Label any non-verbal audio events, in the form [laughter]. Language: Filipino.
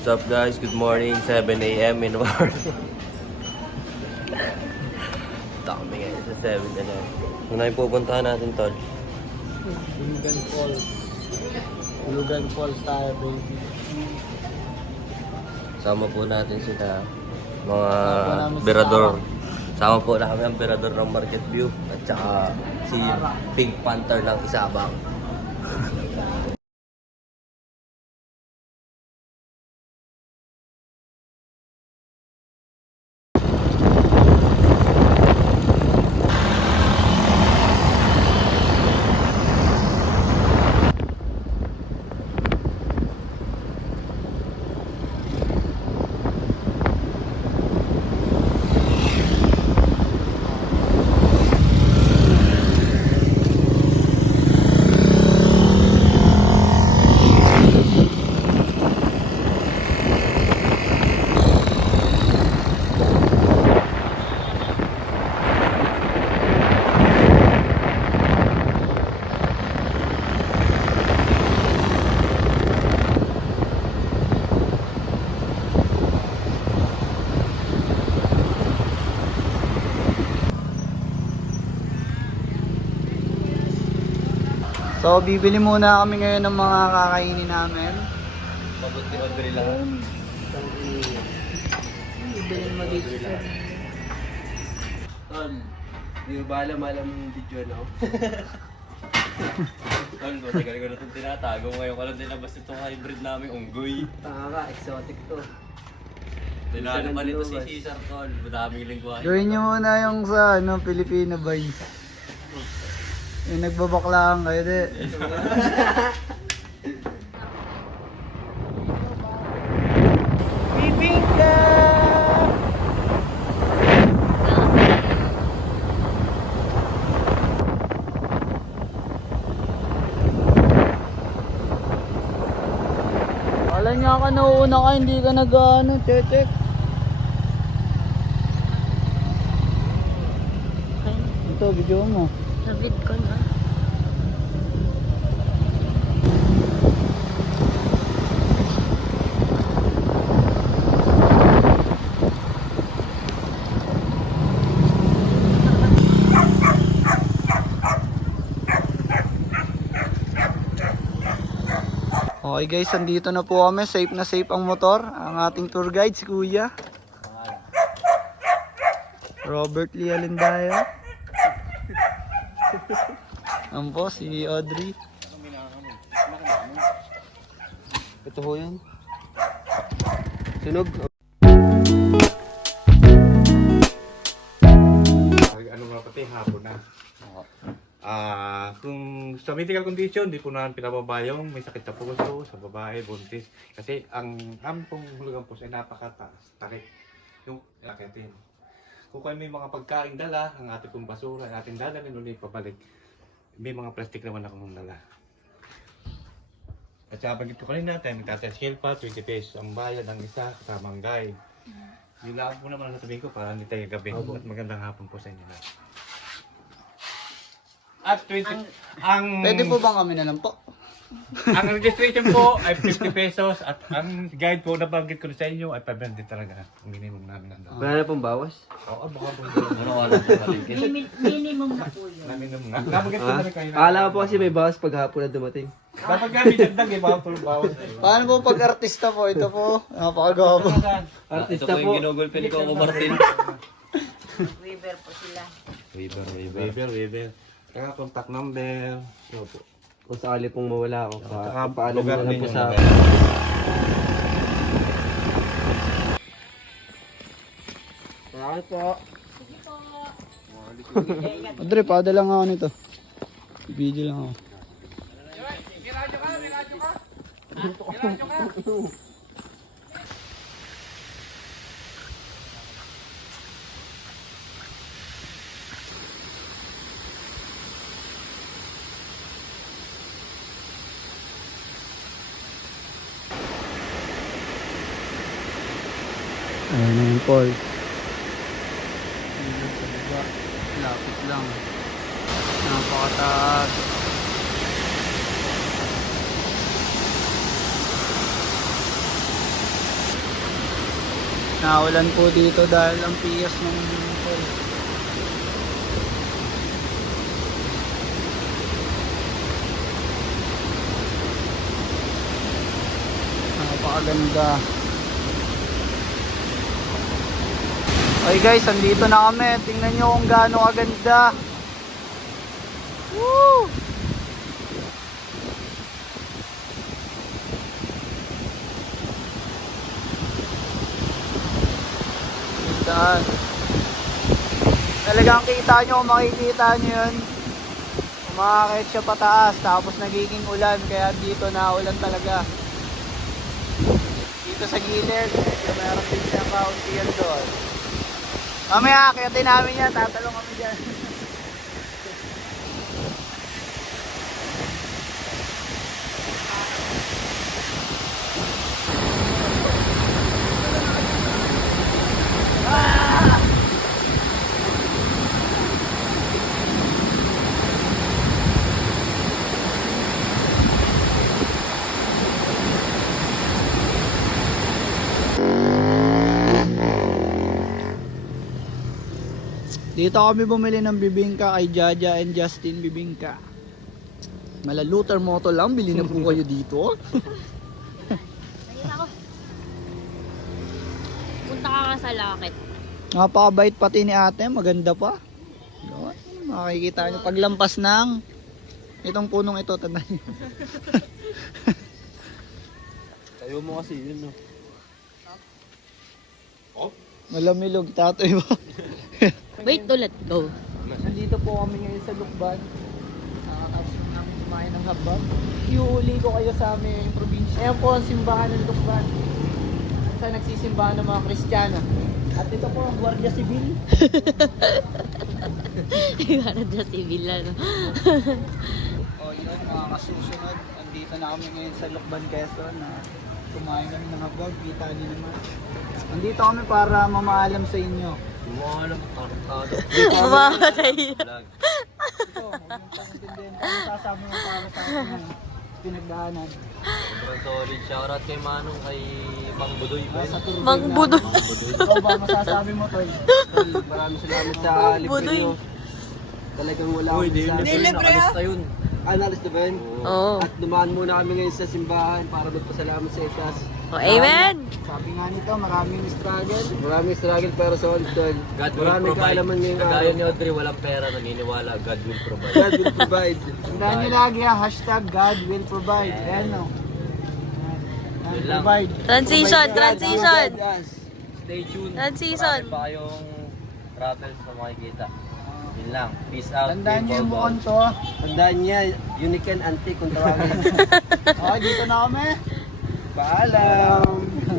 What's up guys? Good morning. 7 a.m. in the morning. Dami ngayon sa 7 na lang. Muna yung pupuntahan natin, Tol. Hulugan Falls. Hulugan Falls tayo, baby. Sama po natin sila mga berador. Sama po namin ang berador ng Market View at saka si Pink Panther ng Isabang. So, bibili muna kami ngayon ng mga kakainin namin. Mabuti-mabuti lang. Bibili mo dito. Tol, di ba alam alam yung video no? [laughs] Tol, matagal ko na itong tinatago. Ngayon ko lang dinabas itong hybrid namin, unggoy. Tanga ka, exotic to. Tinalo pa nito si Cesar, Tol. Madaming lingwahe. Gawin nyo muna yung sa ano, Filipino boys. Yung nagbabaklaan kayo, di. Bibingka! Wala niya ka nauuna ka, hindi ka nag-ano, check Ito, video mo. David ko na. Okay guys, andito na po kami. Safe na safe ang motor. Ang ating tour guide, si Kuya. Robert Lee Alindaya. Ang po, si Audrey. Ito ho yan. Sunog. ano nga pati hapon na. Ah, kung sa medical condition, di po namin pinababa yung may sakit sa puso, sa babae, buntis. Kasi ang aming pong hulugang puso ay napakataas. Tarik. Yung akitin. Kung kayo may mga pagkain dala, ang ating pong basura, ang ating dala, ulit pabalik. May mga plastic naman akong dala. At saka pag ito kanina, tayo magtatest scale pa, 20 pesos ang bayad ng isa, kasamang guide. Yun lang po naman ang sasabihin ko para hindi tayo gabi. At magandang hapon po sa inyo lahat. At 20, ang, Pwede po bang kami na lang po? Ang registration po ay 50 pesos at ang guide po na banggit ko sa inyo ay 500 talaga. Ang minimum namin ang dalawa. Wala na pong bawas? Oo, baka po Ano ka lang sa palengke? Mini- minimum na po yun. na minimum na. Nabanggit ko na rin kayo na. Akala ko po kasi may bawas pag hapon na dumating. Dapat may dagdag eh, baka po bawas na yun. Paano po pag artista po? Ito po, napakagabo. Artista po. Ito po yung ginugulpe ni Coco Martin. Weaver po sila. Weaver, Weber, Weber. Kaya contact number. Ano po. Kung sakali pong mawala ako, Saka paalam na lang po sa. Salamat po. Audrey, padala nga ako nito. Video lang ako. Ayan na yung falls. Ayan sa baba. Lapit lang. Napakataas. Naulan po dito dahil ang piyas ng fall. Napakaganda. Okay guys, andito na kami. Tingnan nyo kung gaano kaganda. Woo! Gandaan. Talagang kita nyo, makikita nyo yun. Umakakit siya pataas, tapos nagiging ulan, kaya dito na ulan talaga. Dito sa gilid, medyo meron din siyang kaunti yan doon. Mamaya, kaya namin yan, tatalong kami dyan. Dito kami bumili ng bibingka kay Jaja and Justin Bibingka. Malaluter moto lang, bili na po [laughs] kayo dito. Punta ka nga sa lakit. Napakabait pati ni ate, maganda pa. Yun, makikita nyo paglampas ng itong punong ito, tandaan nyo. [laughs] Tayo mo kasi yun, no? Malamilog, tatoy ba? [laughs] Wait, ulit. Go. Nandito po kami ngayon sa Lukban. Nakakapos namin kumain ng habang. Iuuli ko kayo sa aming probinsya. Ayan po ang simbahan ng Lukban. Sa nagsisimbahan ng mga Kristiyano. At ito po ang Guardia Civil. [laughs] Dyan civil ano. O oh, yun, mga kasusunod. Andito na kami ngayon sa Lukban, Quezon. Na kumain kami ng habang. Kita niyo naman. Andito kami para mamaalam sa inyo. Alam, tarantado. Mamamatay. Vlog. Ito, huwag yung pangintindihan. Ano sasama mo para sa akin ng pinagdaanan. Sobrang solid. Shoutout kay Manong, kay Mang Budoy. Ah, sa Mang Budoy. Ikaw ba masasabi mo, Toy? Maraming salamat sa libre Budoy. nyo. Talagang wala Uy, akong di yun sa... libre, nakalis na yun. Analyst na ba yun? Oo. At dumaan muna kami ngayon sa simbahan para magpasalamat sa Isas. Oh, amen. Sabi nga nito, maraming struggle. Maraming struggle pero sa all tol. God will Maraming provide. kaalaman ngayong Kagaya araw. ni Audrey, walang pera, naniniwala, God will provide. God will provide. Tandaan niyo lagi ha, hashtag God will provide. Ayan. God Yun lang. provide. Transition, Provide God, transition. Stay tuned. Transition. Marami pa kayong rappels na makikita. Yun lang. Peace out. Tandaan niyo yung People. mukhang to. Tandaan niya, unique and antique kung tawagin. [laughs] Okay, dito na kami. Paalam!